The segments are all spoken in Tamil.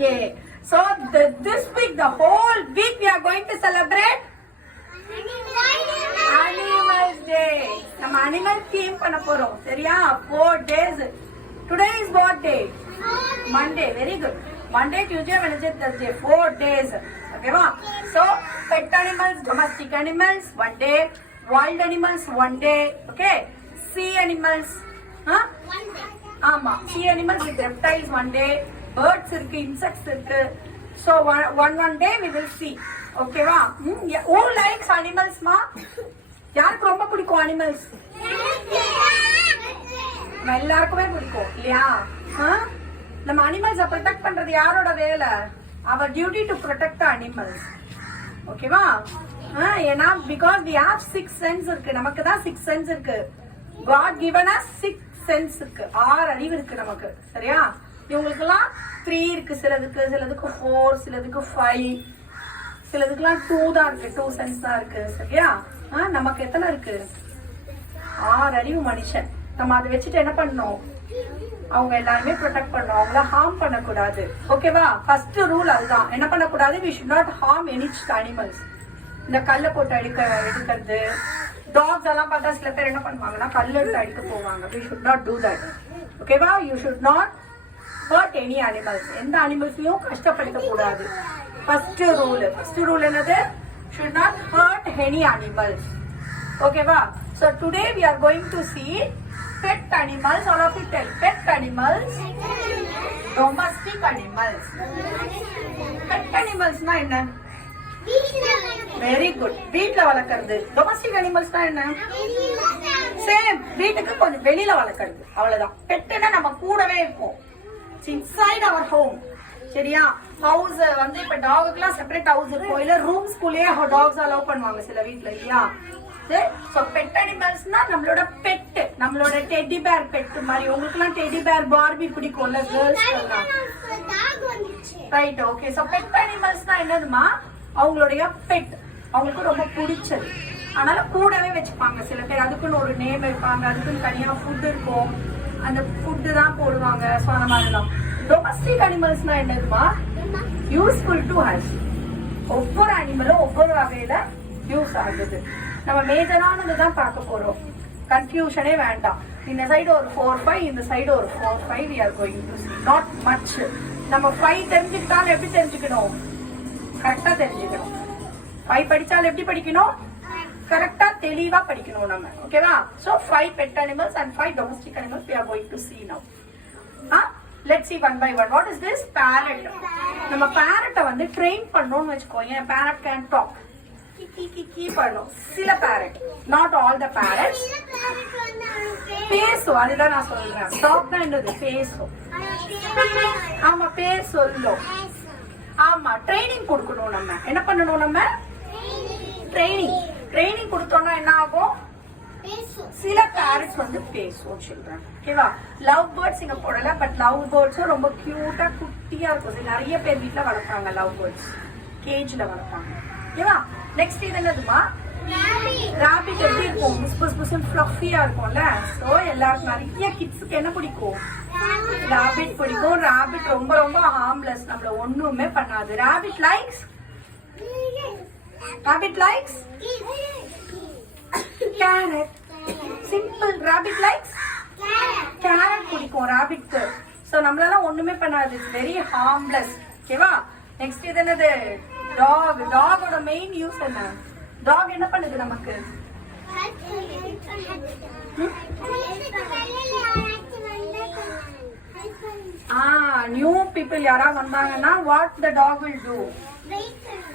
Okay, so this week, the whole week, we are going to celebrate Animals Day. நம்ம animal theme பண்ண போறோம். சரியா? 4 days. Today is what day? Monday. Very good. Monday, Tuesday, Wednesday, Thursday. 4 days. Okay, va? So, pet animals, domestic animals, 1 day. Wild animals, 1 day. Okay? Sea animals, huh? 1 day. ஆமா. Sea animals with reptiles, 1 day. Birds இருக்கு, insects இருக்கு. So, one day we will see. Okay, va? Who likes animals, ma? யாருக்கு ரொம்ப பிடிக்கும் animals? எல்லாருக்குமே பிடிக்கும் இல்லையா? நம்ம அனிமல்ஸை ப்ரொடெக்ட் பண்றது யாரோட வேலை? அவர் டியூட்டி டு ப்ரொடெக்ட் அனிமல்ஸ். ஓகேவா? ஏன்னா பிகாஸ் வி ஹேவ் 6 சென்ஸ் இருக்கு. நமக்கு தான் 6 சென்ஸ் இருக்கு. God given us 6 சென்ஸ் இருக்கு. 6 அறிவு இருக்கு நமக்கு. சரியா? இவங்களுக்குலாம் 3 இருக்கு, சிலதுக்கு 4, சிலதுக்கு 5, சிலதுக்குலாம் 2 தான் இருக்கு. 2 சென்ஸ் தான் இருக்கு. சரியா? நமக்கு எத்தனை இருக்கு? 6 அறிவு மனுஷன். நம்ம அதை வச்சுட்டு என்ன பண்ணணும்? அவங்க எல்லாருமே ப்ரொடெக்ட் பண்ணணும். அவங்கள ஹார்ம் பண்ணக்கூடாது. ஓகேவா? ஃபர்ஸ்ட் ரூல் அதுதான். என்ன பண்ணக்கூடாது? we should not harm any animals. இந்த கல்லை போட்டு எடுக்கிறது, டாக்ஸ் எல்லாம் பார்த்தா சில பேர் என்ன பண்ணுவாங்கன்னா கல் எடுத்து அடிக்க போவாங்க. we should not do that. ஓகேவா? you should not hurt any animals. எந்த அனிமல்ஸையும் கஷ்டப்படுத்த கூடாது. ஃபர்ஸ்ட் ரூல் என்னது? should not hurt any animals. ஓகேவா? so today we are going to see pet animals. All of you tell. Pet animals, domestic animals. Pet animals na enna? Very good. வீட்ல வளர்க்கிறது. domestic animals na enna? Same. வீட்டுக்கு கொஞ்சம் வெளியில வளர்க்கிறது. அவ்வளவுதான். பெட்னா நம்ம கூடவே இருக்கும். inside our home. சரியா? ஹவுஸ் வந்து இப்ப டாகுக்குலாம் செப்பரேட் ஹவுஸ் இருக்கும். இல்ல ரூம்ஸ்குள்ளேயே டாக்ஸ் அலோவ் பண்ணுவாங்க சில வீட்ல இல்லையா? சோ பெட் அனிமல்ஸ்னா நம்மளோட பெட், நம்மளோட டெடி பேர் பெட் மாதிரி. உங்களுக்குலாம் டெடி பேர் பார்பி பிடிக்கும்ல கேர்ள்ஸ்க்குலாம். Right, okay. சோ பெட் அனிமல்ஸ்னா என்னதுமா? அவங்களுடைய பெட், அவங்களுக்கு ரொம்ப பிடிச்சது. அதனால கூடவே வச்சுப்பாங்க சில பேர். அதுக்குன்னு ஒரு நேம் வைப்பாங்க, அதுக்குன்னு தனியா ஃபுட் இருக்கும், அந்த ஃபுட்டு தான் போடுவாங்க. ஸோ அந்த மாதிரிலாம். டொமஸ்டிக் அனிமல்ஸ்னா என்னதுமா? Useful to us. ஒவ்வொரு அனிமலும் ஒவ்வொரு வகையில யூஸ் ஆகுது. நம்ம மேஜரானது தான் பார்க்க போறோம். கன்ஃபியூஷனே வேண்டாம். இந்த சைடு ஒரு 4, 5, இந்த சைடு ஒரு 4, 5 we are going to see. Not much. நம்ம 5 தெரிஞ்சுக்கிட்டாலும் எப்படி தெரிஞ்சுக்கணும்? கரெக்டா தெரிஞ்சுக்கணும். 5 படிச்சாலும் எப்படி படிக்கணும்? கரெக்டா தெளிவா படிக்கணும் நம்ம. ஓகேவா? So 5 pet animals and 5 domestic animals we are going to see now. Let's see one by one. What is this? Parrot. நம்ம parrot வந்து ட்ரெயின் பண்ணோம்னு வெச்சுக்கோங்க. Parrot can talk. கீ பண்ணும். சில parrot, not all the parrots. பேசும். அதுதான் நான் சொல்றேன். டாக் தான் என்னது? பேசும். ஆமா, பேர் சொல்லும். ஆமா, ட்ரைனிங் கொடுக்கணும். நம்ம என்ன பண்ணணும்? நம்ம ட்ரைனிங் கொடுத்தோம்னா என்ன ஆகும்? சில பேரட்ஸ் வந்து பேசும். சில்ட்ரன், ஓகேவா? லவ் பேர்ட்ஸ் இங்க போடல. பட் லவ் பேர்ட்ஸும் ரொம்ப கியூட்டா குட்டியா இருக்கும். நிறைய பேர் வீட்டுல வளர்ப்பாங்க லவ் பேர்ட்ஸ். கேஜ்ல வளர்ப்பாங்க. ஓகேவா? நெக்ஸ்ட் இது என்னதுமா? ராபிட். எப்படி இருக்கும்? புஸ் ஃப்ளஃபியா இருக்கும்ல. சோ எல்லாருக்கும் நிறைய கிட்ஸுக்கு என்ன பிடிக்கும்? ராபிட் பிடிக்கும். ராபிட் ரொம்ப ரொம்ப ஹார்ம்லெஸ். நம்மள ஒண்ணுமே பண்ணாது. Rabbit likes carrot. simple. rabbit likes carrot பிடிக்கும் ராபிட்க்கு. சோ நம்மளால ஒண்ணுமே பண்ணாது. It's very harmless. ஓகேவா? நெக்ஸ்ட் இது என்னது? டாக். டாகோட மெயின் யூஸ் என்ன? டாக் என்ன பண்ணுது நமக்கு? நியூ பீப்புள் யாரா வந்தாங்கன்னா what the dog will do?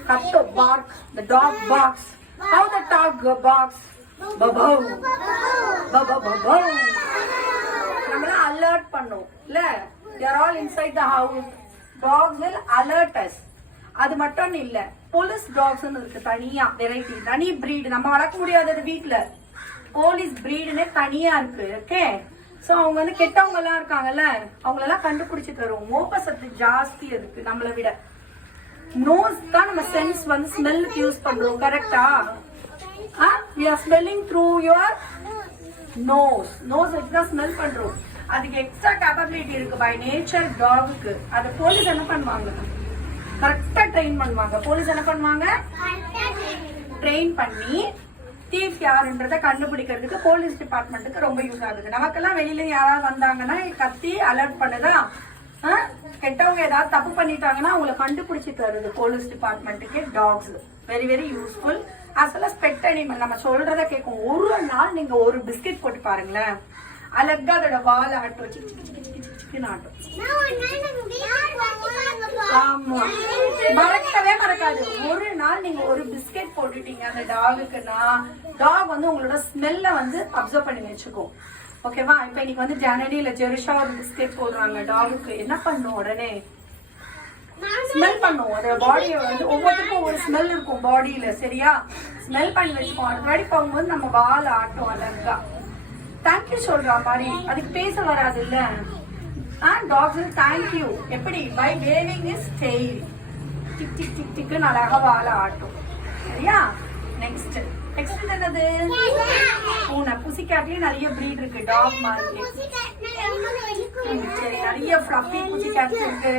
கத்து, bark. the dog barks. how the dog barks? பபௌ பபௌ. நம்மள அலர்ட் பண்ணும் இல்ல? they are all inside the house. dogs will alert us. அது மட்டும் இல்ல, போலீஸ் டாக்ஸ் இருக்கு தனியா. வெரைட்டி, தனி பிரீடு. நம்ம வளர்க்க முடியாதது வீட்டுல. போலீஸ் பிரீடுன்னு தனியா இருக்கு. ஓகே? சோ அவங்க வந்து கெட்டவங்க எல்லாம் இருக்காங்கல்ல, அவங்களெல்லாம் கண்டுபிடிச்சு தரும். மோப்ப சத்து ஜாஸ்தி இருக்கு நம்மளை விட. நோஸ் தான் நம்ம சென்ஸ் வந்து ஸ்மெல்லுக்கு யூஸ் பண்றோம். கரெக்டா? we are smelling through your nose. வச்சு தான் ஸ்மெல் பண்றோம். அதுக்கு எக்ஸ்ட்ரா கேப்பபிலிட்டி இருக்கு பை நேச்சர் டாகுக்கு. அதை போலீஸ் என்ன பண்ணுவாங்க, கரெக்டா ட்ரெயின் பண்ணுவாங்க. போலீஸ் என்ன பண்ணுவாங்க, ட்ரெயின் பண்ணி தீஃப் யாருன்றத கண்டுபிடிக்கிறதுக்கு போலீஸ் டிபார்ட்மெண்ட்டுக்கு ரொம்ப யூஸ் ஆகுது. நமக்கெல்லாம் வெளியில யாராவது வந்தாங்கன்னா கத்தி அலர்ட் பண்ணுதா, கெட்டவங்க ஏதாவது தப்பு பண்ணிட்டாங்கன்னா அவங்களை கண்டுபிடிச்சி தருது போலீஸ் டிபார்ட்மெண்ட்டுக்கு dogs. Very very useful. as well as pet animal. நம்ம சொல்றத கேட்கும். ஒரு நாள் நீங்க ஒரு பிஸ்கெட் போட்டு பாருங்களேன், அழகா அதோட வால் ஆட்டும், சிக்கு சிக்கு சிக்கு சிக்கு சிக்குன்னு ஆட்டும். ஆமா, மறக்கவே மறக்காது. ஒரு நாள் நீங்க ஒரு பிஸ்கெட் போட்டுட்டீங்க அந்த டாகுக்குன்னா டாக் வந்து உங்களோட ஸ்மெல்ல வந்து அப்சர்வ் பண்ணி வச்சுக்கும். ஓகேவா? இப்ப இன்னைக்கு வந்து ஜனனி இல்ல ஜெரிஷா ஒரு பிஸ்கெட் போடுறாங்க டாகுக்கு, என்ன பண்ணும், உடனே ஸ்மெல் பண்ணும். அது பாடியை வந்து ஒவ்வொருத்தருக்கும் ஒவ்வொரு ஸ்மெல் இருக்கும் பாடியில. சரியா? ஸ்மெல் பண்ணி வச்சுக்கோ. அது முன்னாடி போகும்போது நம்ம வால் ஆட்டும் அழகா. தேங்க்யூ சொல்றா மாதிரி. அதுக்கு பேச வராது இல்ல. டாக்ஸ் தேங்க்யூ எப்படி, பை வேவிங் இஸ் டெய்ல். டிக் டிக் டிக் டிக்னு அழகா வாழ ஆட்டும். சரியா? நெக்ஸ்ட் என்னது, பூனை. புசிக்காட்லயும் நிறைய பிரீட் இருக்கு டாக் மாதிரி. சரி, நிறைய ஃப்ளஃபி புசிக்காட்ஸ் இருக்கு.